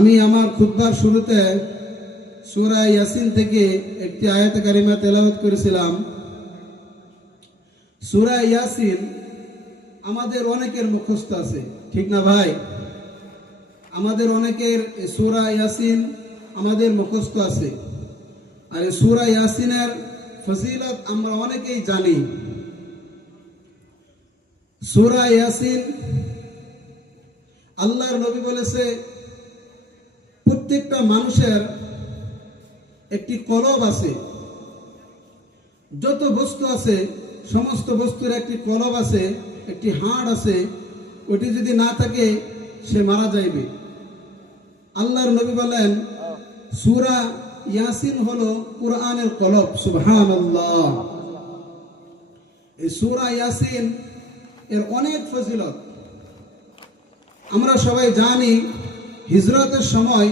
আমি আমার খুতবার শুরুতে সূরা ইয়াসিন থেকে একটি আয়াত কারিমা তেলাওয়াত করেছিলাম। সূরা ইয়াসিন আমাদের অনেকের মুখস্থ আছে, ঠিক না ভাই? আমাদের অনেকের সূরা ইয়াসিন আমাদের মুখস্থ আছে। আর এই সূরা ইয়াসিনের ফজিলত আমরা অনেকেই জানি। সূরা ইয়াসিন আল্লাহর নবী বলেছে প্রত্যেকটা মানুষের একটি কলব আছে। যত বস্তু আছে সমস্ত বস্তুর একটি কলব আছে, একটি হাড় আছে। ওটি যদি না থাকে সে মারা যাইবে। আল্লাহর নবী বলেন সূরা ইয়াসিন হলো কুরআনের কলব। সুবহানাল্লাহ। এই সূরা ইয়াসিন এর অনেক ফজিলত আমরা সবাই জানি। হিজরতের সময়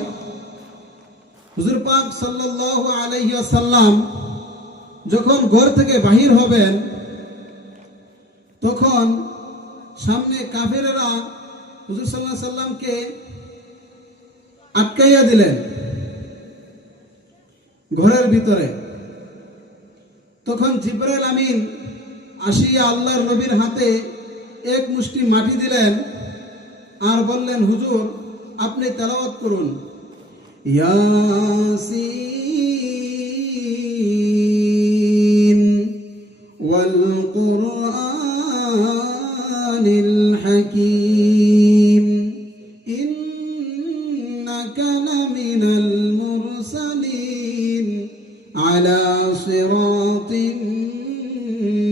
হুজুর পাক সাল্লাল্লাহু আলাইহি ওয়াসাল্লাম যখন ঘর থেকে বাহির হবেন, তখন সামনে কাফেরেরা হুজুর সাল্লাল্লাহু আলাইহি ওয়াসাল্লামকে আটকাইয়া দিলেন ঘরের ভিতরে। তখন জিবরাইল আমিন আসিয়া আল্লাহর নবীর হাতে এক মুষ্টি মাটি দিলেন আর বললেন, হুজুর আপনি তেলাওয়াত করুন, ইয়াসিন ওয়াল কুরআনিল হাকীম ইন্নাকা লামিনাল মুরসালিন আলা সিরাতিন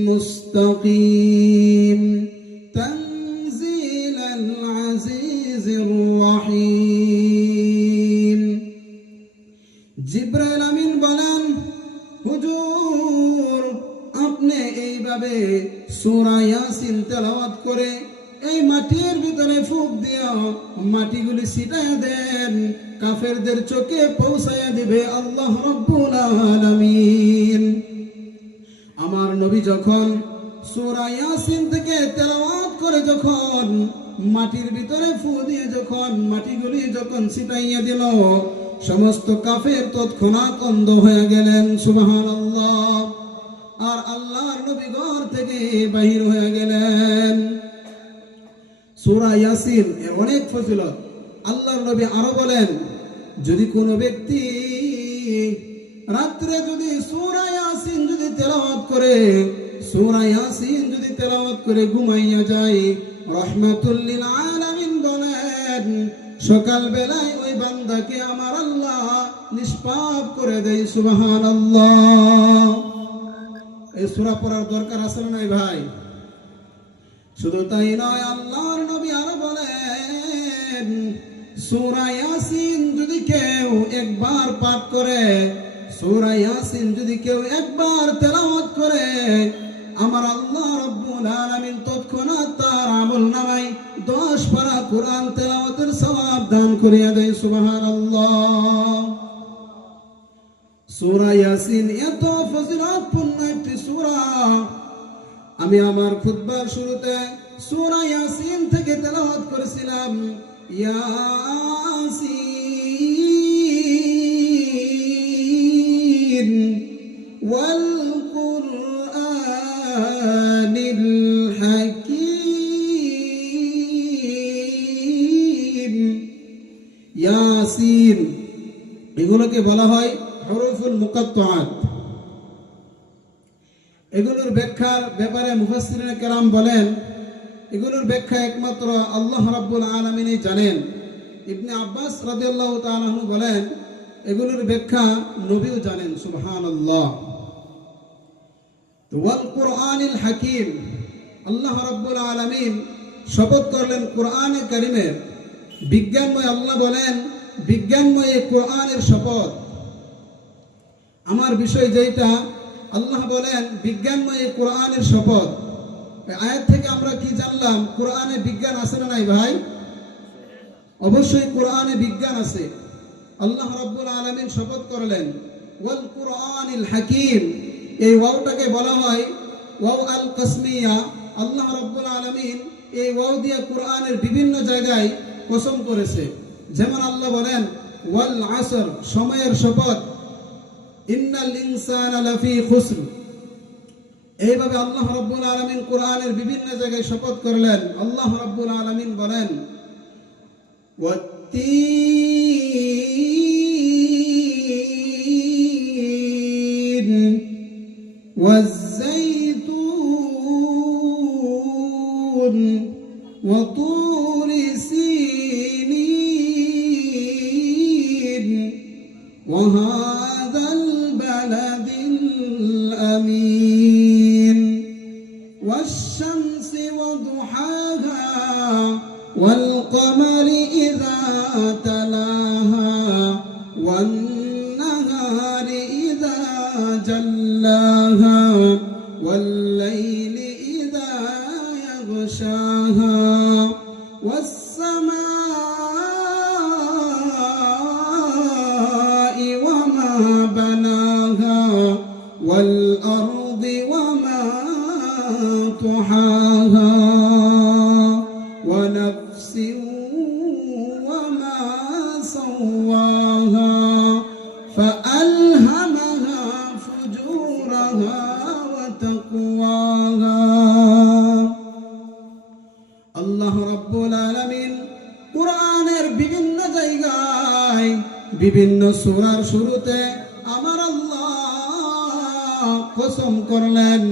মুস্তাকিম তানজিলাল আজিজির রহিম। জিবরাইল আমিন বলেন, হুজুর আপনি এইভাবে সূরা ইয়াসিন তেলাওয়াত করে এই মাটির ভিতরে ফুঁক দিয়া মাটিগুলি ছিটায়া দেন, কাফেরদের চোখে পৌঁছায়া দিবে আল্লাহ রাব্বুল আলামিন। আমার নবী যখন সূরা ইয়াসিন থেকে তেলাওয়াত করে যখন মাটির ভিতরে ফু দিয়ে যখন মাটিগুলি যখন ছিটাইয়া দিল, সমস্ত কাফের তৎক্ষণাৎ অন্ধ হয়ে গেলেন। সুবহানাল্লাহ। আর আল্লাহর নবী ঘর থেকে বাহির হয়ে গেলেন। সূরা ইয়াসিন এর অনেক ফজিলত। আল্লাহর নবী আরো বলেন, যদি কোনো ব্যক্তি রাত্রে যদি সূরা ইয়াসিন যদি তেলাওয়াত করে, সূরা ইয়াসিন যদি তেলাওয়াত করে ঘুমাইয়া যায়, রাহমাতুল লিল আলামিন বলেন সকাল বেলায় ওই বান্দাকে আমার আল্লাহ নিষ্পাপ করে দেয়। সুবহানাল্লাহ। এই সূরা পড়ার দরকার আছে না নাই ভাই? শুধু তাই নয়, আল্লাহর নবী আরো বলেন সূরা ইয়াসিন যদি কেউ একবার পাঠ করে, সূরা ইয়াসিন যদি কেউ একবার তেলাওয়াত করে, আমার আল্লাহ রাব্বুল আলামিন তৎক্ষণাৎ তার আমলনামায় 10 পারা কোরআন তেলাওয়াতের সওয়াব দান করিয়া দেয়। সুবহানাল্লাহ। সূরা ইয়াসিন এত ফজিলতপূর্ণ একটি সূরা। আমি আমার খুতবার শুরুতে সূরা ইয়াসিন থেকে তেলাওয়াত করেছিলাম, ইয়াসিন ওয়াল কুরআনিল হাকীম। ইয়াসিন এগুলোকে বলা হয় হুরুফুল মুকাত্তাআত। এগুলোর ব্যাখ্যার ব্যাপারে মুফাসসিরিনে কেরাম বলেন, এগুলোর ব্যাখ্যা একমাত্র আল্লাহ রাব্বুল আলামিনই জানেন। ইবনে আব্বাস রাদিয়াল্লাহু তাআলা আনহু বলেন, এগুলোর ব্যাখ্যা নবীও জানেন। সুবহানাল্লাহ। ওয়াল কুরআনিল হাকীম, আল্লাহ রাব্বুল আলামিন শপথ করলেন কুরআনে কারীমের। বিজ্ঞানময় আল্লাহ বলেন, বিজ্ঞানময় কুরআনের শপথ। আমার বিষয় যেটা, আল্লাহ বলেন বিজ্ঞানময় কুরআনের শপথ। আয়াত থেকে আমরা কি জানলাম? কুরআনে বিজ্ঞান আছে না নাই ভাই? অবশ্যই কুরআনে বিজ্ঞান আছে। আল্লাহ রাব্বুল আলামিন শপথ করলেন ওয়াল কুরআনিল হাকীম। এই ওয়াওটাকে বলা হয় ওয়াও আল কসমিয়া। আল্লাহ রাব্বুল আলামিন এই ওয়াও দিয়ে কুরআনের বিভিন্ন জায়গায় কসম করেছে। যেমন আল্লাহ বলেন ওয়াল আসর, সময়ের শপথ, ইন্নাল ইনসানা লাফি খুসর। এইভাবে আল্লাহ রাব্বুল আলামিন কোরআনের বিভিন্ন জায়গায় শপথ করলেন। আল্লাহ রাব্বুল আলামিন বলেন ওয়াত্তিন ওয়াজ-যাইতুন ওয়া তুরি সিনিন ওয়া হাযাল বালাদিল আমিন والشمس وضحاها والقمر إذا تلاها والنهار إذا جلاها والليل إذا يغشاها والسماء وما بناها والأرض وما طحاها ونفس وما سواها فألهمها فجورها وتقواها আল্লাহ রাব্বুল আলামিন কোরআনের বিভিন্ন জায়গায় বিভিন্ন সূরার শুরুতে আমার আল্লাহ কসম করলেন।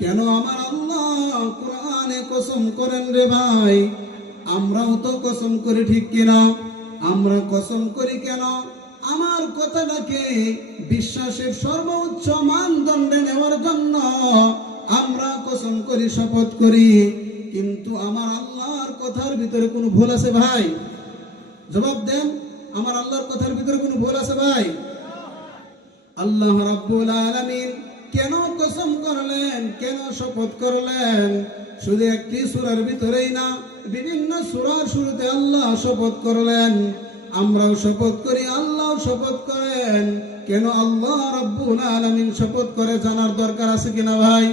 কেন আমার আল্লাহ কোরআনে কসম করেন রে ভাই? আমরাও তো কসম করি, ঠিক কিনা? আমরা কসম করি কেন? আমার কথাটাকে বিশ্বাসের সর্বোচ্চ মানদণ্ডে নেওয়ার জন্য আমরা কসম করি, শপথ করি। কিন্তু আমার আল্লাহর কথার ভিতরে কোনো ভুল আছে ভাই? জবাব দেন, আমার আল্লাহর কথার ভিতরে কোনো ভুল আছে ভাই? আল্লাহ রাব্বুল আলামিন কেন কসম করলেন, কেন শপথ করলেন? শুধু একটি সূরার ভিতরেই না, বিভিন্ন সূরার শুরুতে আল্লাহ শপথ করলেন। আমরাও শপথ করি, আল্লাহও শপথ করেন। কেন আল্লাহ রাব্বুল আলামিন শপথ করে জানার দরকার আছে কিনা ভাই?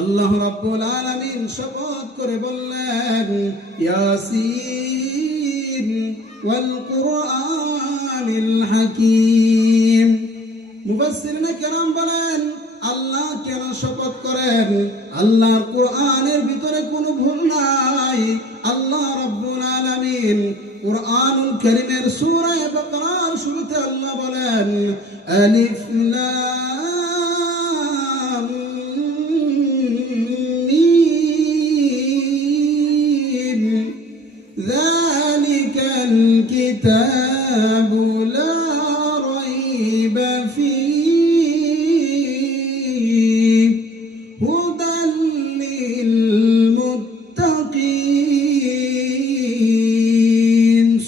আল্লাহ রাব্বুল আলামিন শপথ করে বললেন ইয়াসিন ওয়াল কুরআনিল হাকীম। মুফাসসিরিনে কেরাম বলেন আল্লাহ কেন শপথ করেন? আল্লাহর কোরআনের ভিতরে কোনো ভুল নাই। আল্লাহ রাব্বুল আলামিন কোরআনুল কারীমের সূরা বাকারার শুরুতে আল্লাহ বলেন আলিফ লাম মিম যালিকাল কিতাবু লা রাইবা ফীহি হুদাল লিল মুত্তাকিন।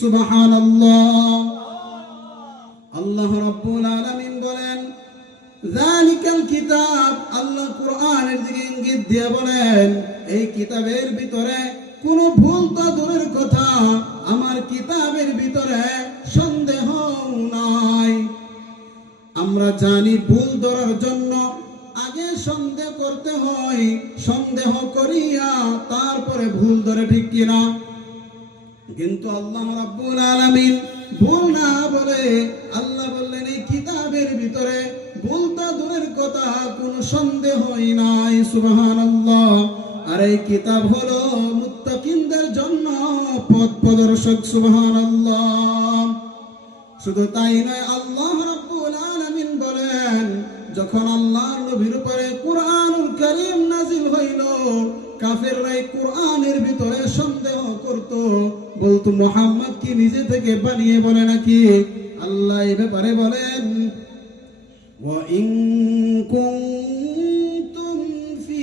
সুবহানাল্লাহ। আল্লাহ রাব্বুল আলামিন বলেন যালিকাল কিতাব, আল্লাহ কোরআনের দিকে ইঙ্গিত দিয়ে বলেন এই কিতাবের ভিতরে কোনো ভুল তো দূরের কথা, আমার কিতাবের ভিতরে সন্দেহ নাই। আমরা জানি ভুল ধরার জন্য আগে সন্দেহ করতে হয়, সন্দেহ করিয়া তারপরে ভুল ধরে, ঠিক কিনা? কিন্তু আল্লাহ রাব্বুল আলামিন ভুল না বলে আল্লাহ বললেন এই কিতাবের ভিতরে ভুল তো দূরের কথা, কোনো সন্দেহই নাই। সুবহানাল্লাহ। আর এই কিতাব হলো মুত্তাকিনদের জন্য পথ প্রদর্শক। সুবহানাল্লাহ। শুধু তাই নয়, আল্লাহ রাব্বুল আলামিন বলেন যখন আল্লাহর নবীর উপরে কোরআনুল কারীম নাযিল হইল, কাফেররা এই কোরআনের ভিতরে সন্দেহ করত, বলতো মুহাম্মদ কি নিজে থেকে বানিয়ে বলে নাকি? আল্লাহ এই ব্যাপারে বলেন ওয়া ইন কুনতুম ফি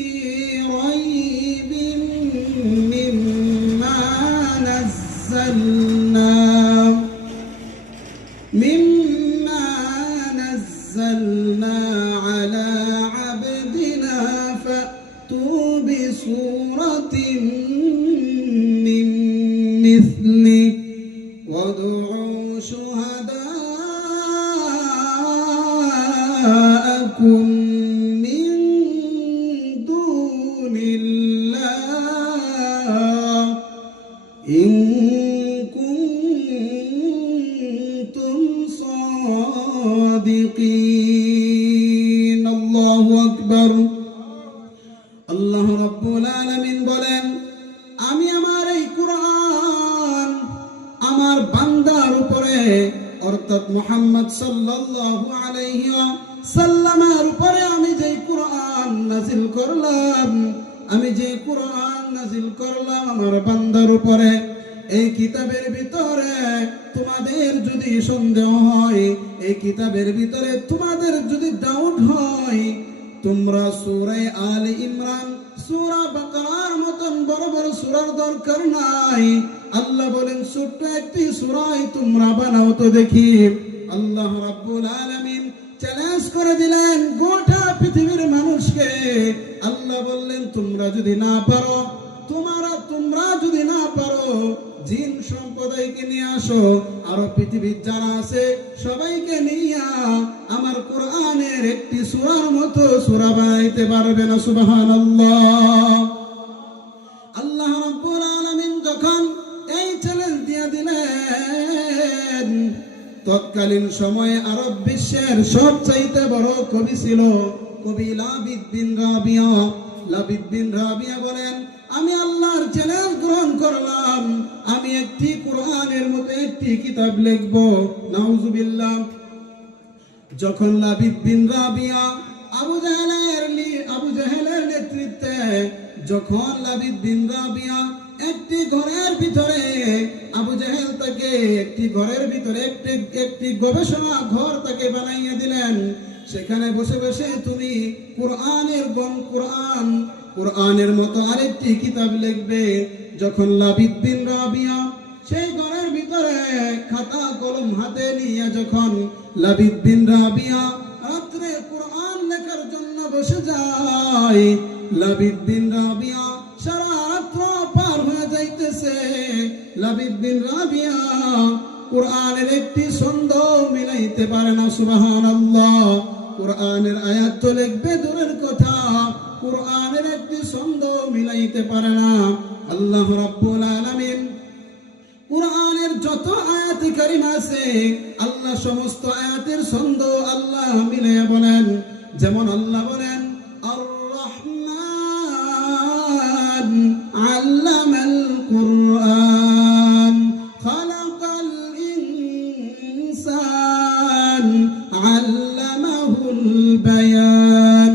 রাইবিন মিম্মা নাযালনা আলা আবদিনা ফাতু বিসূরাতিন মিন মিসলি ওয়াদউ শুহাদাআকুম মিন দুনিল্লাহ ইন কুনতুম আমার বান্দার উপরে অর্থাৎ মুহাম্মদ সাল্লাল্লাহু আলাইহি ওয়াসাল্লামের উপরে আমি যে কোরআন নাযিল করলাম, আমি যে কোরআন নাযিল করলাম আমার বান্দার উপরে, এই কিতাবের ভিতরে তোমাদের যদি সন্দেহ হয়, এই কিতাবের ভিতরে তোমাদের যদি ডাউট হয়, তোমরা সূরা আলে ইমরান, সূরা বাকারার মতন বড় বড় সূরার দরকার নাই। আল্লাহ বলেন ছোট্ট একটি সূরাই তোমরা বানাও তো দেখি। আল্লাহ রাব্বুল আলামিন চ্যালেঞ্জ করে দিলেন গোটা পৃথিবীর মানুষকে। আল্লাহ বললেন তোমরা যদি না পারো, তোমরা যদি না পারো, জিন সম্প্রদায়কে নিয়ে আসো, আর পৃথিবীর যারা আছে সবাইকে নিয়ে আমার কোরআনের একটি সূরার মতো সূরা বানাইতে পারবে না। সুবহানাল্লাহ। আল্লাহ রাব্বুল আলামিন যখন এই চ্যালেঞ্জ দিয়ে দিলেন, তৎকালীন সময়ে আরব বিশ্বের সবচাইতে বড় কবি ছিল কবি লাবিদ বিন রাবিয়া। লাবিদ বিন রাবিয়া বলেন, আমি আল্লাহর চ্যালেঞ্জ গ্রহণ করলাম, আমি একটি কোরআনের মতো একটি কিতাব লিখব। নাউজুবিল্লাহ। যখন লাবিদ বিন রাবিয়া আবু জাহেলের নেতৃত্বে যখন লাবিদ বিন রাবিয়া একটি ঘরের ভিতরে, আবু জাহেল তাকে একটি ঘরের ভিতরে একটি গবেষণা ঘর তাকে বানাইয়া দিলেন। সেখানে বসে বসে তুমি কোরআনের মতো আরেকটি কিতাব লিখবে। যখন লাবিদ বিন রাবিয়া সেই ঘরের ভিতরে খাতা কলম হাতে নিয়ে যখন লাবিদ বিন রাবিয়া রাত্রে কোরআন লেখার জন্য বসে যায়, লাবিদ বিন রাবিয়া সারা রাত্র পার হয়ে যাইতেছে। লাবিদ বিন রাবিয়া কোরআনের একটি ছন্দ মিলাইতে পারে না। সুবহানাল্লাহ। কোরআনের আয়াত তো লিখবে দূরের কথা, কোরআনের একটি ছন্দ মিলাইতে পারে না। আল্লাহ রাব্বুল আলামিন কোরআনের যত আয়াত কারিমা আছে, আল্লাহ সমস্ত আয়াতের ছন্দ আল্লাহ মিলাইয়া বলেন। যেমন আল্লাহ বলেন, আর রহমান আল্লামাল কুরআন খালাকাল ইনসান আল্লামাহুল বায়ান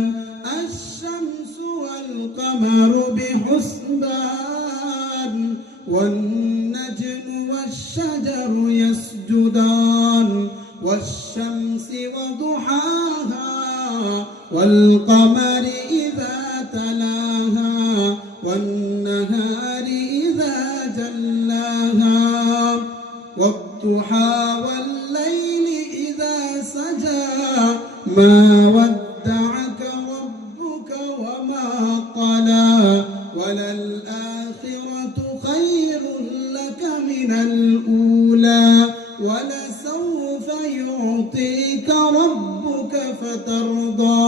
আশ-শামসু ওয়াল কামারু বিহুসবান ওয়ান নাজমু ওয়াশ-শাজারু ইয়াসজুদান ওয়াশ-শামসি ওয়া দুহাহা ওয়াল কামারি ইযা তালাহা ওয়ান নাহারি ইযা জাল্লাহা ওয়াদ-দুহা ওয়াল লাইলি ইযা সাজা মা ওয়াদ্দা'আকা রাব্বুকা ওয়া মা ক্বালা ওয়ালাল আখিরাতু খায়রুল লাকা মিনাল উলা ওয়ালাসাউফা ইউ'তিকা রাব্বুকা ফাতারদা।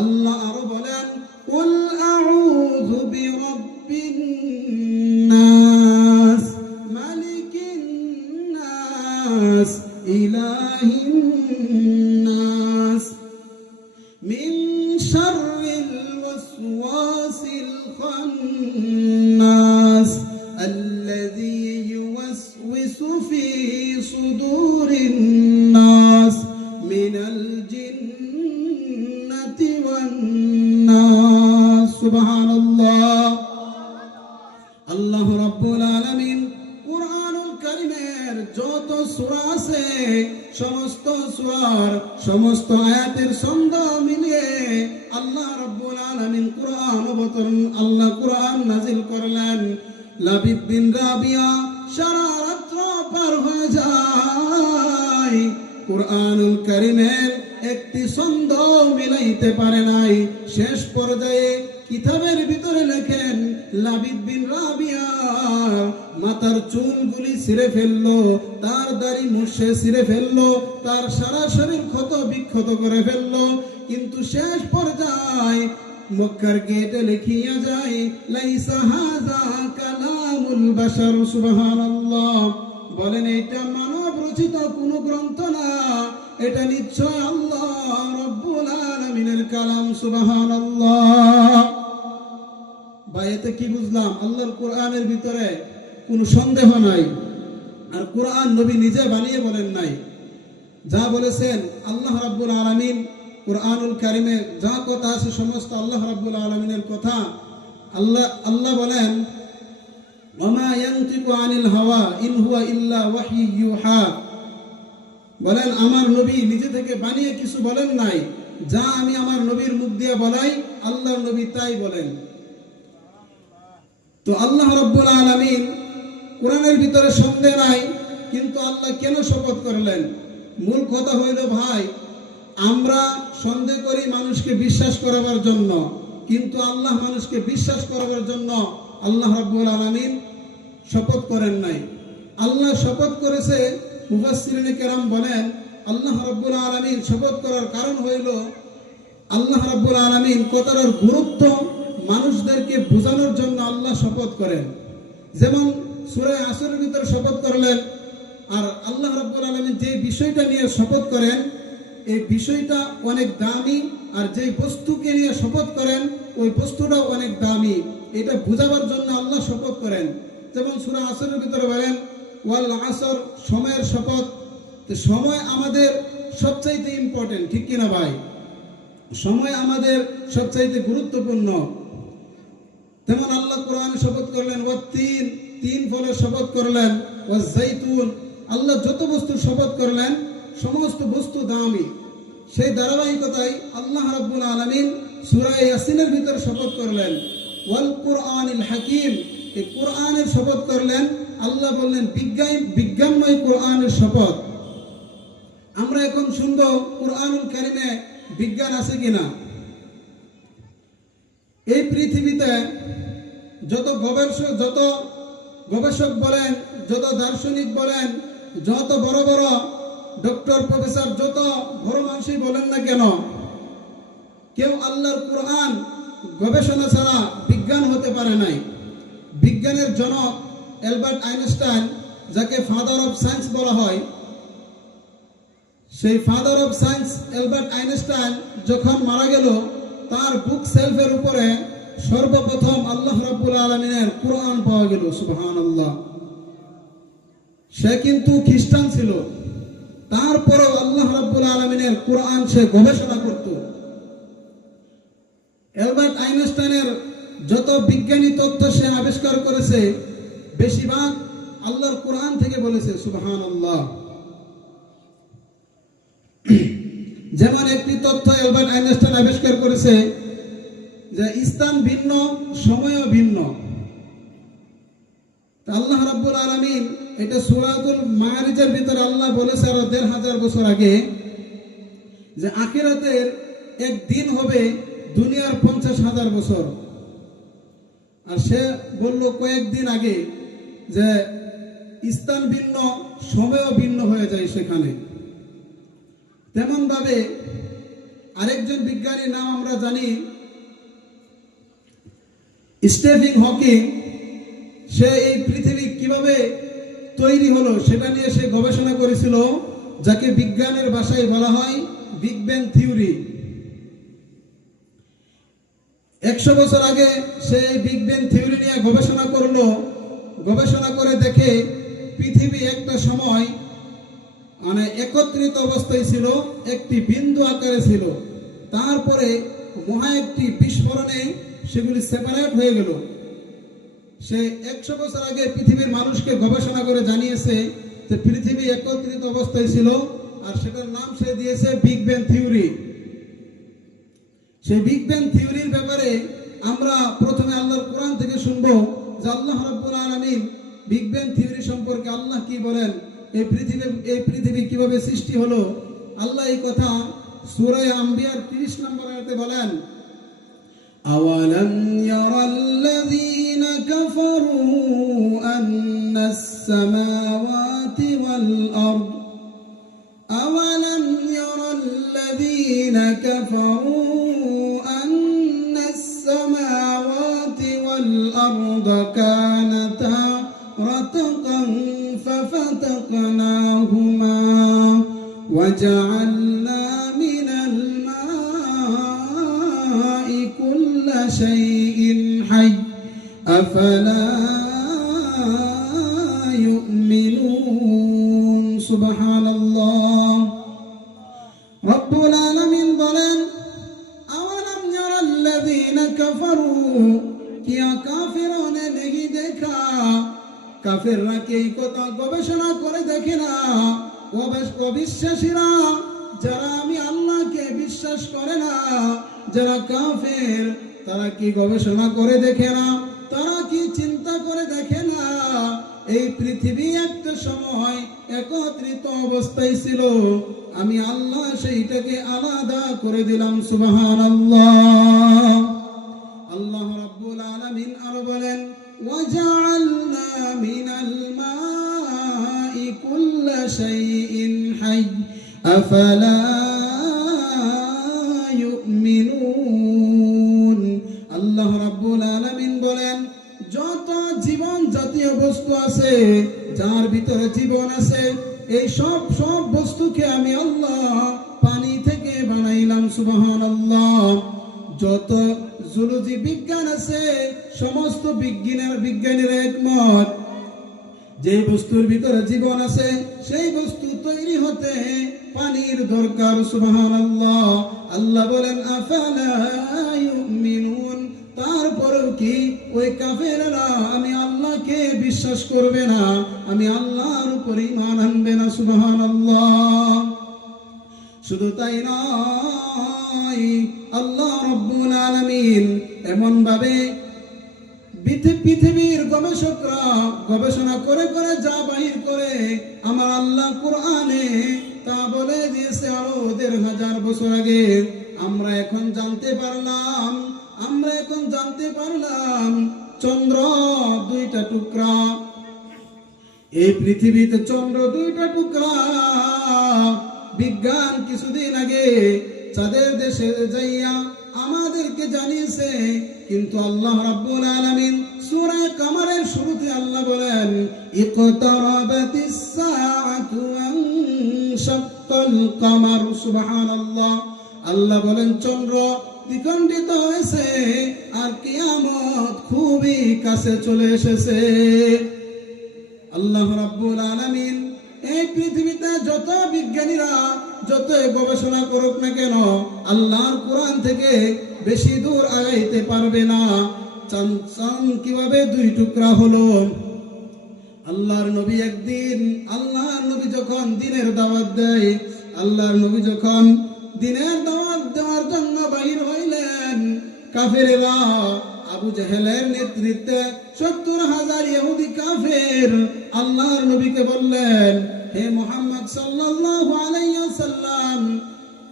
আল্লাহ আরো বলেন, কুল আউযু বিরাব্বিন নাস মালিকিন নাস ইলাহিন নাস মিন শাররিল ওয়াসওয়াসিল খান্নাস আল্লাযী ইউওয়াসওয়িসু ফী সুদুরিন নাস মিনাল জিন্নাতি ওয়ান নাস। সুবহানাল্লাহ। আল্লাহ রাব্বুল আলামিন কোরআনুল কারীমের যত সূরা আছে সমস্ত সূরার সমস্ত আয়াতের ছন্দ মিলিয়ে আল্লাহ রাব্বুল আলামিন কোরআন নাযিল করলেন। লাবিদ বিন রাবিয়া সারা রাত্র পার হয়ে যায়, কোরআনুল কারীমের একটি ছন্দ মিলাইতে পারে নাই। শেষ পর্যায়ে কিতাবের ভিতরে লেখেন, লাবিদ বিন রাবিয়া মাথার চুলগুলি ছিঁড়ে ফেললো, তার দাড়ি মুছে ছিঁড়ে ফেললো, তার সারা শরীর ক্ষত বিক্ষত করে ফেললো। কিন্তু শেষ পর্যায়ে মক্কার গেটে লিখিয়া যায়, লাইসা হাযা কালামুল বাশার। সুবহানাল্লাহ। বলেন এটা মানব রচিত কোনো গ্রন্থ না, এটা নিশ্চয় আল্লাহ রাব্বুল আলামিনের কালাম। সুবহানাল্লাহ। ভাই এতে কি বুঝলাম? আল্লাহর কোরআনের ভিতরে কোনো সন্দেহ নাই, আর কোরআন নবী নিজে বানিয়ে বলেন নাই, যা বলেছেন আল্লাহ রাব্বুল আলামিন কোরআনুল কারিমে যা কথা আছে সমস্ত আল্লাহ রাব্বুল আলামিনের কথা। আল্লাহ বলেন ওয়ামা ইয়ানতিকু আনিল হাওয়া ইন হুয়া ইল্লা ওয়াহয়ু ইউহা, বলেন আমার নবী নিজে থেকে বানিয়ে কিছু বলেন নাই, যা আমি আমার নবীর মুখ দিয়ে বলাই আল্লাহর নবী তাই বলেন। তো আল্লাহ রাব্বুল আলামিন কোরআনের ভিতরে সন্দেহ নাই, কিন্তু আল্লাহ কেন শপথ করলেন? মূল কথা হইল ভাই, আমরা সন্দেহ করি মানুষকে বিশ্বাস করাবার জন্য, কিন্তু আল্লাহ মানুষকে বিশ্বাস করাবার জন্য আল্লাহ রাব্বুল আলামিন শপথ করেন নাই। আল্লাহ শপথ করেছে, মুফাসসিরিনে কেরাম বলেন আল্লাহ রাব্বুল আলামিন শপথ করার কারণ হইল আল্লাহ রাব্বুল আলামিন কথাটার গুরুত্ব মানুষদেরকে বোঝানোর জন্য আল্লাহ শপথ করেন। যেমন সূরা আসরের ভিতরে শপথ করলেন, আর আল্লাহ রাব্বুল আলামিন যে বিষয়টা নিয়ে শপথ করেন এই বিষয়টা অনেক দামি, আর যেই বস্তুকে নিয়ে শপথ করেন ওই বস্তুটাও অনেক দামি। এটা বোঝাবার জন্য আল্লাহ শপথ করেন। যেমন সূরা আসরের ভিতরে বলেন ওয়াল আসর, সময়ের শপথ। তো সময় আমাদের সবচাইতে ইম্পর্টেন্ট, ঠিক কিনা ভাই? সময় আমাদের সবচাইতে গুরুত্বপূর্ণ। তেমন আল্লাহ কোরআনে শপথ করলেন ওয়াত্তিন, তিন ফলের শপথ করলেন, ওয়াজ-জাইতুন, আল্লাহ যত বস্তুর শপথ করলেন সমস্ত বস্তু দামি। সেই ধারাবাহিকতায় আল্লাহ রাব্বুল আলামিন সূরা ইয়াসিনের ভিতর শপথ করলেন ওয়াল কুরআনিল হাকিম, এই কোরআনের শপথ করলেন। আল্লাহ বললেন বিজ্ঞানময় কোরআনের শপথ। আমরা এখন শুনবো কোরআনুল কারিমে বিজ্ঞান আছে কিনা। এই পৃথিবীতে যত গবেষক বলেন, যত দার্শনিক বলেন, যত বড় বড় ডক্টর প্রফেসর, যত বড় মানুষই বলেন না কেন, কেউ আল্লাহর কোরআন গবেষণা ছাড়া বিজ্ঞান হতে পারে নাই। বিজ্ঞানের জনক অ্যালবার্ট আইনস্টাইন, যাকে ফাদার অফ সায়েন্স বলা হয়, সেই father of science Albert Einstein যখন মারা গেল, তার বুক সেলফের উপরে সর্বপ্রথম আল্লাহ রাব্বুল আলামিনের কোরআন পাওয়া গেল। সুবহানাল্লাহ। সে কিন্তু খ্রিস্টান ছিল, তারপরেও আল্লাহ রাব্বুল আলামিনের কোরআন সে গবেষণা করত। অ্যালবার্ট আইনস্টাইনের যত বিজ্ঞানী তথ্য সে আবিষ্কার করেছে বেশিরভাগ আল্লাহর কোরআন থেকে বলেছে। সুবহানাল্লাহ। যেমন একটি তথ্য অ্যালবার্ট আইনস্টাইন আবিষ্কার করেছে যে স্থান ভিন্ন, সময়ও ভিন্ন। আল্লাহ রাব্বুল আলামিন এটা সূরাতুল মাআরিজের ভিতরে আল্লাহ বলেছে আরো ১৫০০ বছর আগে যে আখিরাতের এক দিন হবে দুনিয়ার ৫০,০০০ বছর। আর সে বলল কয়েকদিন আগে যে স্থান ভিন্ন, সময়ও ভিন্ন হয়ে যায় সেখানে। তেমন ভাবে আরেকজন বিজ্ঞানীর নাম আমরা জানি স্টিফেন হকিং। সে এই পৃথিবী কিভাবে তৈরি হলো সেটা নিয়ে সে গবেষণা করেছিল, যাকে বিজ্ঞানের ভাষায় বলা হয় বিগ ব্যাং থিওরি। ১০০ বছর আগে সে বিগ ব্যাং থিওরি নিয়ে গবেষণা করলো। গবেষণা করে দেখে পৃথিবী একটা সময় মানে একত্রিত অবস্থায় ছিল, একটি বিন্দু আকারে ছিল। তারপরে মহা একটি বিস্ফোরণে সেগুলি সেপারেট হয়ে গেল। সে ১০০ বছর আগে পৃথিবীর মানুষকে গবেষণা করে জানিয়েছে যে পৃথিবী একত্রিত অবস্থায় ছিল, আর সেটার নাম সে দিয়েছে বিগ ব্যাং থিওরি। সেই বিগ ব্যাং থিওরির ব্যাপারে আমরা প্রথমে আল্লাহর কোরআন থেকে শুনবো যে আল্লাহ রাব্বুল আলামিন বিগ ব্যাং থিওরি সম্পর্কে আল্লাহ কি বলেন, এই পৃথিবী কিভাবে সৃষ্টি হলো। আল্লাহ এই কথা সূরা আম্বিয়ার ৩০ নম্বর আয়াতে বলেন আওয়ালাম ইয়ারাল্লাযীনা কাফারু আন্নাস সামাওয়াতি ওয়াল আরদ আওয়ালাম ইয়ারাল্লাযীনা কাফারু আন্নাস সামাওয়াতি ওয়াল আরদ কানাতা রাতকান ففتقناهما وجعلنا من الماء كل شيء حي أفلا يؤمنون সুবহানাল্লাহ। রব্বুল আলামিন বলেন, আওয়ালাম ইয়ারাল্লাযীনা কাফারু, কিয়া কাফিরোं ने नहीं देखा, কাফেররা কি এই কথা গবেষণা করে দেখে না? অবিশ্বাসীরা, যারা আমি আল্লাহকে বিশ্বাস করে না, যারা কাফের, তারা কি গবেষণা করে দেখে না? তারা কি চিন্তা করে দেখে না? এই পৃথিবী একটা সময় একত্রিত অবস্থায় ছিল, আমি আল্লাহ সেইটাকে আলাদা করে দিলাম। সুবহানাল্লাহ। আল্লাহ রাব্বুল আলামিন আরো বলেন, ওয়াজআলনা মিনাল মাই কুল্লা শাইইন হাই আফালা ইউমিনুন। আল্লাহ রাব্বুল আলামিন বলেন, যত জীবন জাতীয় বস্তু আছে, যার ভিতরে জীবন আছে, এই সব বস্তুকে আমি আল্লাহ পানি থেকে বানাইলাম। সুবহানাল্লাহ। যত জুলজি বিজ্ঞান আছে, সমস্ত বিজ্ঞানীরা একমত, যে বস্তুর ভিতরে জীবন আছে সেই বস্তু তৈরি হতে পানির দরকার। সুবহানাল্লাহ। আল্লাহ বলেন, আফালা ইউমিনুন, তারপরেও কি ওই কাফেররা আমি আল্লাহকে বিশ্বাস করবে না, আমি আল্লাহর উপর ঈমান আনবে না? সুবহানাল্লাহ। শুধু তাই নয়, আল্লাহ রাব্বুল আলামিন এমন ভাবে পৃথিবীর গবেষকরা গবেষণা করে করে যা বাহির করে, আমার আল্লাহ কোরআনে তা বলে দিয়েছে আরো ১৫০০ বছর আগে। আমরা এখন জানতে পারলাম চন্দ্র দুইটা টুকরা। এই পৃথিবীতে চন্দ্র দুইটা টুকরা। বিজ্ঞান কিছুদিন আগে চাঁদের দেশে যাইয়া আমাদেরকে জানিয়েছে, কিন্তু আল্লাহ রাব্বুল আলামিন সূরা কামারের শুরুতে আল্লাহ বলেন, ইকতারাবাতিস সাআতু ওয়ানশাক্কাল কামার। সুবহানাল্লাহ। আল্লাহ বলেন, চন্দ্র দ্বিখণ্ডিত হয়েছে আর কিয়ামত খুবই কাছে চলে এসেছে। আল্লাহ রাব্বুল আলামিন এই পৃথিবীতে যত বিজ্ঞানীরা যত গবেষণা করুক না কেন, আল্লাহর কোরআন থেকে বেশি দূর আগাইতে পারবে না। চাঁদ কিভাবে দুই টুকরা হলো? আল্লাহর নবী একদিন, আল্লাহর নবী যখন দিনের দাওয়াত দেয়, আল্লাহর নবী যখন দিনের দাওয়াত দেওয়ার জন্য বাহির হইলেন, কাফেরেরা আবু জাহেলের নেতৃত্বে ৭০,০০০ ইহুদি কাফের আল্লাহর নবীকে বললেন, হে মুহাম্মদ সাল্লাল্লাহু আলাইহি ওয়াসাল্লাম,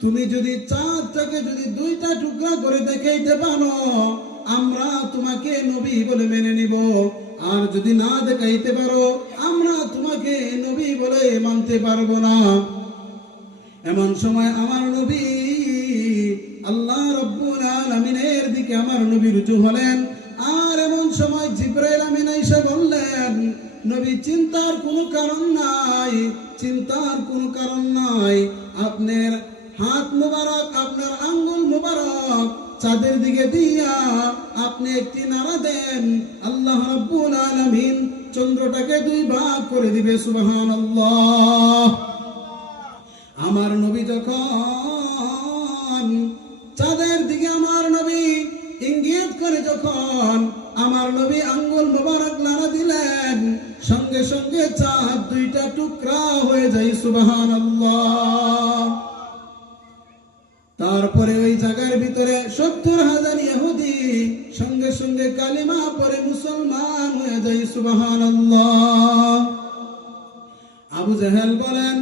তুমি যদি চাঁদটাকে যদি দুইটা টুকরা করে দেখাইতে পারো, আমরা তোমাকে নবী বলে মেনে নিব, আর যদি না দেখাইতে পারো, আমরা তোমাকে নবী বলে মানতে পারবো না। এমন সময় আমার নবী আল্লাহ রাব্বুল আলামিনের দিকে আমার নবী রুজু হলেন, আর এমন সময় জিবরাইল আমিন এসে বললেন, নবী চিন্তার কোনো কারণ নাই, আপনার হাত মুবারক, আপনার আঙ্গুল মুবারক চাঁদের দিকে দিয়া আপনি একটি নাড়া দেন, আল্লাহ রাব্বুল আলামিন চন্দ্রটাকে দুই ভাগ করে দিবে। সুবহানাল্লাহ। আমার নবী যখন চাঁদের দিকে আমার নবী ইঙ্গিত করে, যখন আমার নবী আঙ্গুল মোবারক নাড়া দিলেন, সঙ্গে সঙ্গে চাঁদ দুইটা টুকরা হয়ে যায়। সুবহানাল্লাহ। তারপরে ওই জায়গার ভিতরে ৭০,০০০ ইহুদি সঙ্গে সঙ্গে কালিমা পড়ে মুসলমান হয়ে যায়। সুবহানাল্লাহ। আবু জাহেল বলেন,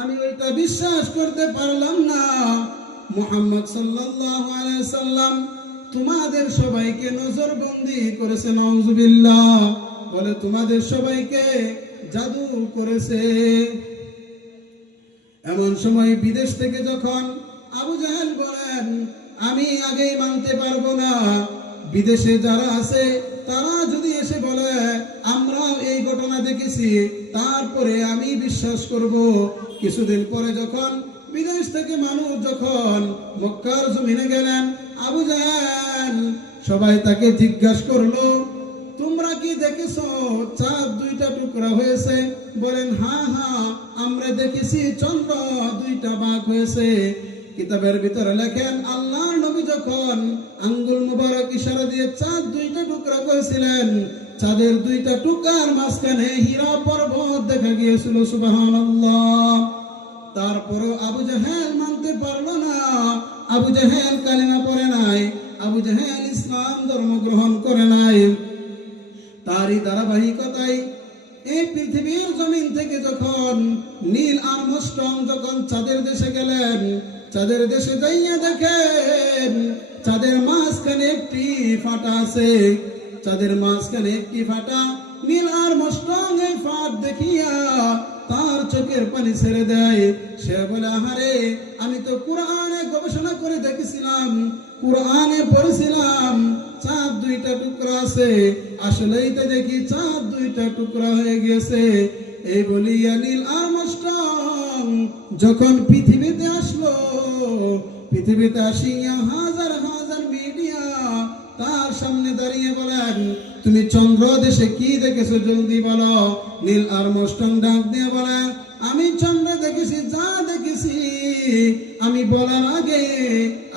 আমি ওইটা বিশ্বাস করতে পারলাম না, মুহাম্মদ সাল্লাল্লাহু আলাইহি সাল্লাম তোমাদের সবাইকে নজরবন্দি করেছে। নাউজুবিল্লাহ। বলে, তোমাদের সবাইকে জাদু করেছে। এমন সময় বিদেশ থেকে যখন আবু জাহেল বলেন, আমি আগেই মানতে পারবো না, বিদেশে যারা আছে তারা যদি এসে বলে আমরা এই ঘটনা দেখেছি, তারপরে আমি বিশ্বাস করব। কিছুদিন পরে যখন বিদেশ থেকে মানুষ যখন মক্কার জমিনে গেলেন, আবু জাহেল সবাই তাকে জিজ্ঞাসা করলো, তোমরা কি দেখেছো চাঁদ দুইটা টুকরা হয়েছে? বলেন হ্যাঁ হ্যাঁ আমরা দেখেছি চন্দ্র দুইটা ভাগ হয়েছে। কিতাবের ভিতরে লেখেন আল্লাহর নবী যখন আঙ্গুল মুবারক ইশারা দিয়ে চাঁদ দুইটা টুকরা করেছিলেন, চাঁদের দুইটা টুকরার মাঝখানে হীরা পর্বত দেখা গিয়েছিল। সুবহানাল্লাহ। তারপরও আবু জাহেল মানতে পারলো না। আবু জাহেল কালিমা পড়ে নাই, আবু জাহেল ইসলাম ধর্ম গ্রহণ করে নাই। তারই ধারাবাহিকতায় এই পৃথিবীর জমিন থেকে যখন নীল আর্মস্ট্রং যখন চাঁদের দেশে গেলেন, চাঁদের দেশে যাইয়া দেখেন চাঁদের মাঝখানে একটি ফাটা আছে, চাঁদের মাঝখানে একটি ফাটা। নীল আর্মস্ট্রং এই ফাট দেখিয়া তার চোখের পানি ছেড়ে দেয়। সে বলে আহারে, আমি তো কোরআনে গবেষণা করে দেখেছিলাম, কোরআনে পড়েছিলাম চাঁদ দুইটা টুকরা আছে, আসলেই তো দেখি চাঁদ দুইটা টুকরা হয়ে গেছে। এই বলিয়া নীল আর্মস্ট্রং যখন পৃথিবীতে আসলো, পৃথিবীতে আসিয়া হাজার হাজার মিডিয়া তার সামনে দাঁড়িয়ে বলেন তুমি চন্দ্র দেশে কি দেখেছো জলদি বলো। নীল আর্মস্ট্রং ডাক দিয়ে বলেন আমি চন্দ্র দেখেছি, যা দেখেছি আমি বলার আগে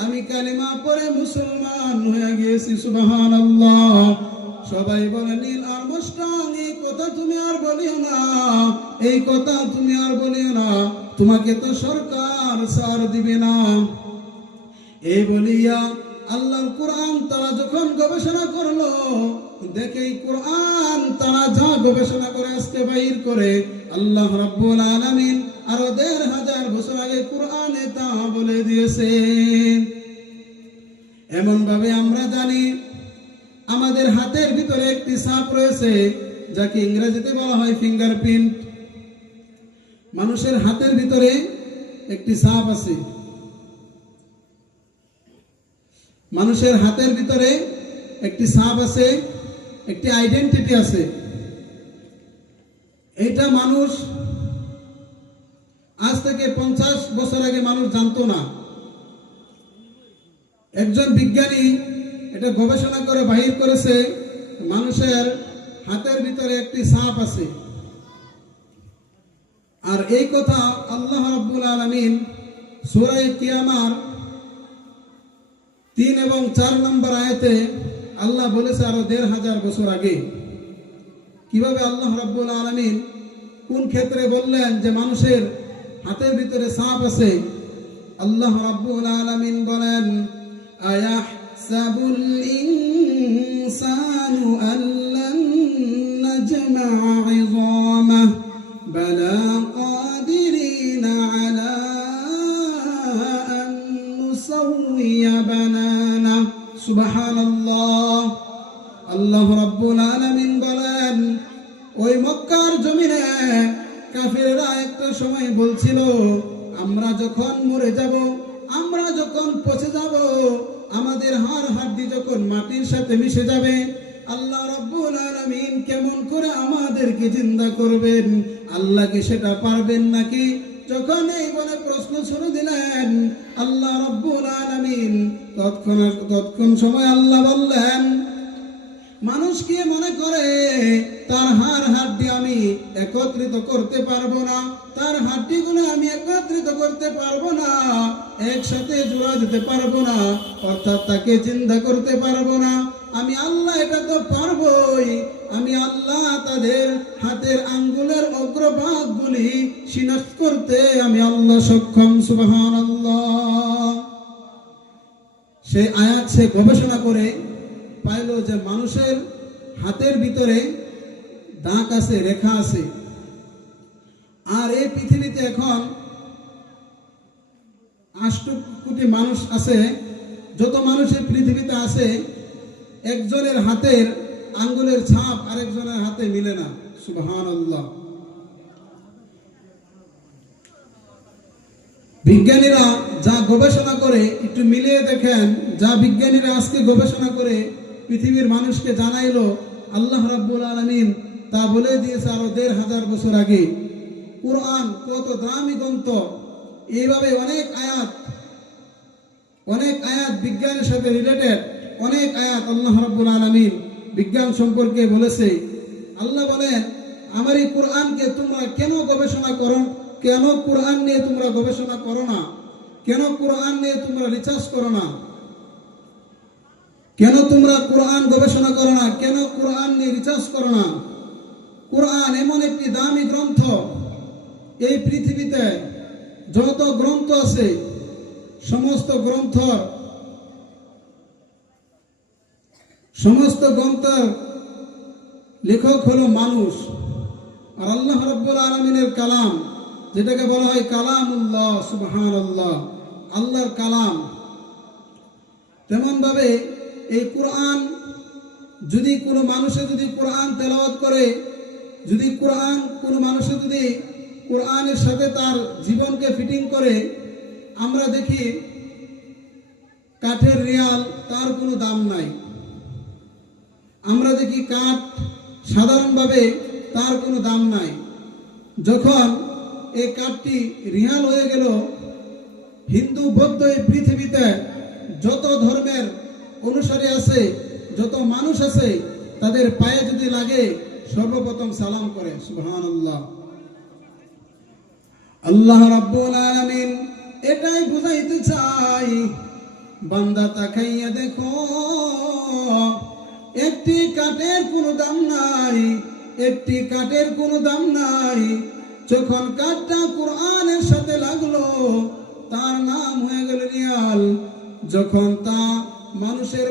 আমি কালিমা পড়ে মুসলমান হয়ে গিয়েছি। সুবহানাল্লাহ। সবাই বলে নীল আর্মস্ট্রং এই কথা তুমি আর বলিও না, এই কথা তুমি আর বলিও না, তোমাকে তো সরকার ছাড় দিবে না। এই বলিয়া আল্লাহর কোরআন তারা যখন গবেষণা করলো, দেখে কোরআন তারা যা গবেষণা করে আজকে বাইর করে আল্লাহ রাব্বুল আলামিন আরো ১৫০০ বছর আগে কোরআনে তা বলে দিয়েছে। এমন ভাবে আমরা জানি আমাদের হাতের ভিতরে একটি ছাপ রয়েছে, যাকে ইংরেজিতে বলা হয় ফিঙ্গারপ্রিন্ট। মানুষের হাতের ভিতরে একটি ছাপ আছে, মানুষের হাতের ভিতরে একটি ছাপ আছে, একটি আইডেন্টিটি আছে। এটা মানুষ আজ থেকে 50 বছর আগে মানুষ জানতো না। একজন বিজ্ঞানী এটা গবেষণা করে বাহির করেছে মানুষের হাতের ভিতরে একটি ছাপ আছে। আর এই কথা আল্লাহ রাব্বুল আলামিন সূরা কিয়ামার ৩ এবং ৪ নম্বর আয়াতে আল্লাহ বলেছে আরো ১৫০০ বছর আগে। কিভাবে আল্লাহ রাব্বুল আলামিন কোন ক্ষেত্রে বললেন যে মানুষের হাতের ভিতরে ছাপ আছে? আল্লাহ রাব্বুল আলামিন বলেন আয়াহসাবুল ইনসানু আল্লান নাজমা ইযামাহ বালা কাদিরিনা আলা আন নুসাউইয়া বানানা। সুবহানাল্লাহ। আল্লাহ রাব্বুল আলামিন বলেন ওই মক্কার জমিনে কাফিররা একটা সময় বলছিল আমরা যখন মরে যাব, আমরা যখন পচে যাব, আমাদের হাড় হাড্ডি যখন মাটির সাথে মিশে যাবে, আল্লাহ রাব্বুল আলামিন কেমন করে আমাদেরকে জিন্দা করবেন? আল্লাহ কি সেটা পারবেন নাকি? যখন এই বলে প্রশ্ন শুরু দিলেন আল্লাহ রাব্বুল আলামিন তৎক্ষণ সময় আল্লাহ বললেন মানুষ কি মনে করে তার হাড় হাড্ডি আমি একত্রিত করতে পারবো না, তার হাড্ডিগুলো আমি একত্রিত করতে পারবো না, একসাথে জোড়া দিতে পারবো না, অর্থাৎ তাকে চিন্তা করতে পারবো না। আমি আল্লাহ এটা তো পারবোই। আমি আল্লাহ তাদের হাতের আঙ্গুলের অগ্রভাগগুলি শনাক্ত করতে আমি আল্লাহ সক্ষম। সুবহানাল্লাহ। সেই আয়াত সে গবেষণা করে পাইল যে মানুষের হাতের ভিতরে দাগ আছে, রেখা আছে। আর এই পৃথিবীতে এখন 8 কোটি মানুষ আছে। যত মানুষের পৃথিবীতে আছে একজনের হাতের আঙ্গুলের ছাপ আরেকজনের হাতে মিলে না। সুবহানাল্লাহ। বিজ্ঞানীরা যা গবেষণা করে একটু মিলিয়ে দেখেন, যা বিজ্ঞানীরা আজকে গবেষণা করে পৃথিবীর মানুষকে জানাইলো আল্লাহ রাব্বুল আলামিন তা বলে দিয়েছে আরো ১৫০০ বছর আগে। কোরআন কত দামি গ্রন্থ। এইভাবে অনেক আয়াত বিজ্ঞানের সাথে রিলেটেড, অনেক আয়াত আল্লাহ রাব্বুল আলামিন বিজ্ঞান সম্পর্কে বলেছে। আল্লাহ বলেন আমার এই কোরআনকে তোমরা কেন গবেষণা করো, কেন কোরআন নিয়ে তোমরা গবেষণা করো না, কেন কোরআন নিয়ে তোমরা রিসার্চ করো না, কেন তোমরা কোরআন গবেষণা করো না, কেন কোরআন নিয়ে রিসার্চ করো না? কোরআন এমন একটি দামি গ্রন্থ, এই পৃথিবীতে যত গ্রন্থ আছে সমস্ত গ্রন্থের লেখক হলো মানুষ। আর আল্লাহ রাব্বুল আলামিনের কালাম, যেটাকে বলা হয় কালামুল্লাহ, সুবহানাল্লাহ, আল্লাহর কালাম। তেমন ভাবে এই কোরআন যদি কোনো মানুষে যদি কোরআন তেলাওয়াত করে, যদি কোনো মানুষে যদি কোরআনের সাথে তার জীবনকে ফিটিং করে, আমরা দেখি কাঠের রিয়াল তার কোনো দাম নাই। আমরা দেখি কাঠ সাধারণভাবে তার কোনো দাম নাই। যখন এই কাঠটি রিয়াল হয়ে গেল, হিন্দু বৌদ্ধ এই পৃথিবীতে যত ধর্মের অনুসারী আছে, যত মানুষ আছে, তাদের পায়ে যদি লাগে সর্বপ্রথম সালাম করে, সুবহানাল্লাহ। আল্লাহ রাব্বুল আলামিন এটাই বুঝাইতে চাই, বান্দা তাকাইয়া দেখো, একটি কাঠের কোনো দাম নাই, একটি কাঠের কোনো দাম নাই। যখন কাঠটা কোরআনের সাথে লাগলো, তার নাম হয়ে গেল রিয়াল। যখন তা মানুষের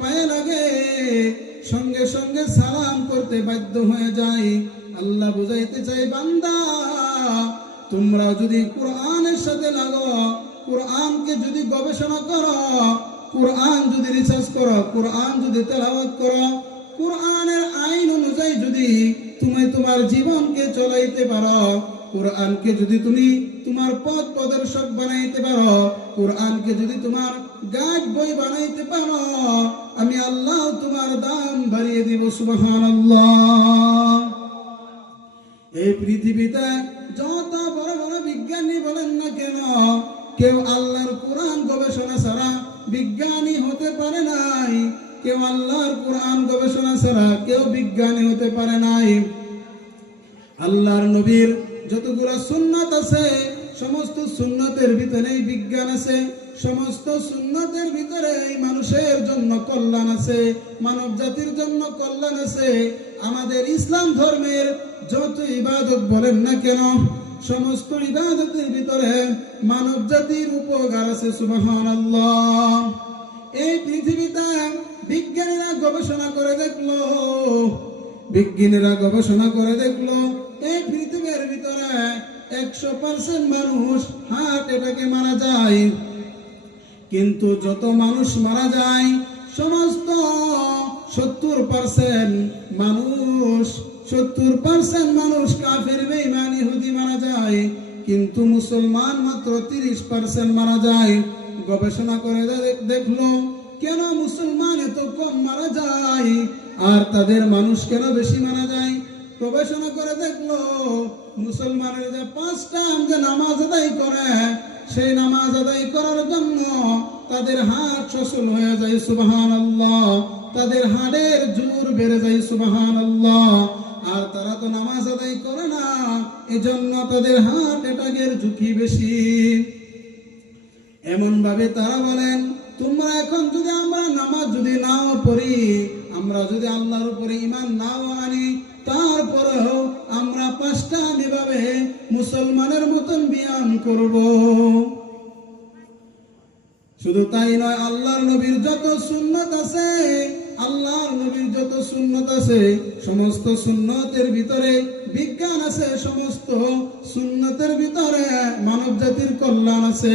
পায়ে লাগে, সঙ্গে সঙ্গে সালাম করতে বাধ্য হয়ে যায়। আল্লাহ বুঝাইতে চাই, বান্দা তোমরা যদি কোরআনের সাথে লাগো, কোরআনকে যদি গবেষণা করো, কোরআন যদি রিসার্চ করো, কোরআন যদি তেলাওয়াত করো, কোরআনের আইন অনুযায়ী যদি তুমি তোমার জীবনকে চলাইতে পারো, কোরআনকে যদি তুমি তোমার পথ প্রদর্শক বানাইতে পারো, কোরআনকে যদি তোমার গাইড বই বানাইতে পারো, আমি আল্লাহ তোমার দাম বাড়িয়ে দিব, সুবহানাল্লাহ। এই পৃথিবীতে যত বড় বড় বিজ্ঞানী বলেন না কেন, কেউ আল্লাহর কোরআন গবেষণা ছাড়া বিজ্ঞানী হতে পারে নাই। কেউ আল্লাহর কোরআন গবেষণা ছাড়া কেউ বিজ্ঞানী হতে পারে নাই। আল্লাহর নবীর যতগুলো সুন্নাত আছে, সমস্ত সুন্নাতের ভিতরে বিজ্ঞান আছে, সমস্ত সুন্নাতের ভিতরে মানুষের জন্য কল্যাণ আছে, মানব জাতির জন্য কল্যাণ আছে। আমাদের ইসলাম ধর্মের যত ইবাদত বলেন না কেন, সমস্ত ইবাদতের ভিতরে মানব জাতির উপকার আছে, সুবহানাল্লাহ। এই পৃথিবীতে বিজ্ঞানীরা গবেষণা করে দেখলো, এই পৃথিবীর ভিতরে 100% মানুষ হার্ট অ্যাটাকে মারা যায়। কিন্তু যত মানুষ মারা যায়, সমস্ত 70% মানুষ কাফের বেঈমান ইহুদি মারা যায়, কিন্তু মুসলমান মাত্র 30% মারা যায়। গবেষণা করে দেখলো, কেন মুসলমান এত কম মারা যায় আর তাদের মানুষ কেন বেশি মারা যায়? গবেষণা করে দেখলো, মুসলমানের যে 5 টাইম যে নামাজ আদায় করে, সেই নামাজ আদায় করার জন্য তাদের হাড় সচল হয়ে যায়, সুবহানাল্লাহ। তাদের হাড়ের জোর বেড়ে যায়, সুবহানাল্লাহ। আর তারা তো নামাজ আদায় করে না, এজন্য তাদের হার্ট অ্যাটাকের ঝুঁকি বেশি। এমন ভাবে তারা বলেন, তোমরা এখন যদি আমরা নামাজ যদি নাও পড়ি, আমরা যদি আল্লাহর উপরে ঈমান নাও আনি, তারপরেও আমরা 5 টাইম এভাবে মুসলমানের মতন ব্যায়াম করব। শুধু তাই নয়, আল্লাহর নবীর যত সুন্নাত আছে, সমস্ত সুন্নতের ভিতরে বিজ্ঞান আছে, সমস্ত সুন্নতের ভিতরে মানব জাতির কল্যাণ আছে।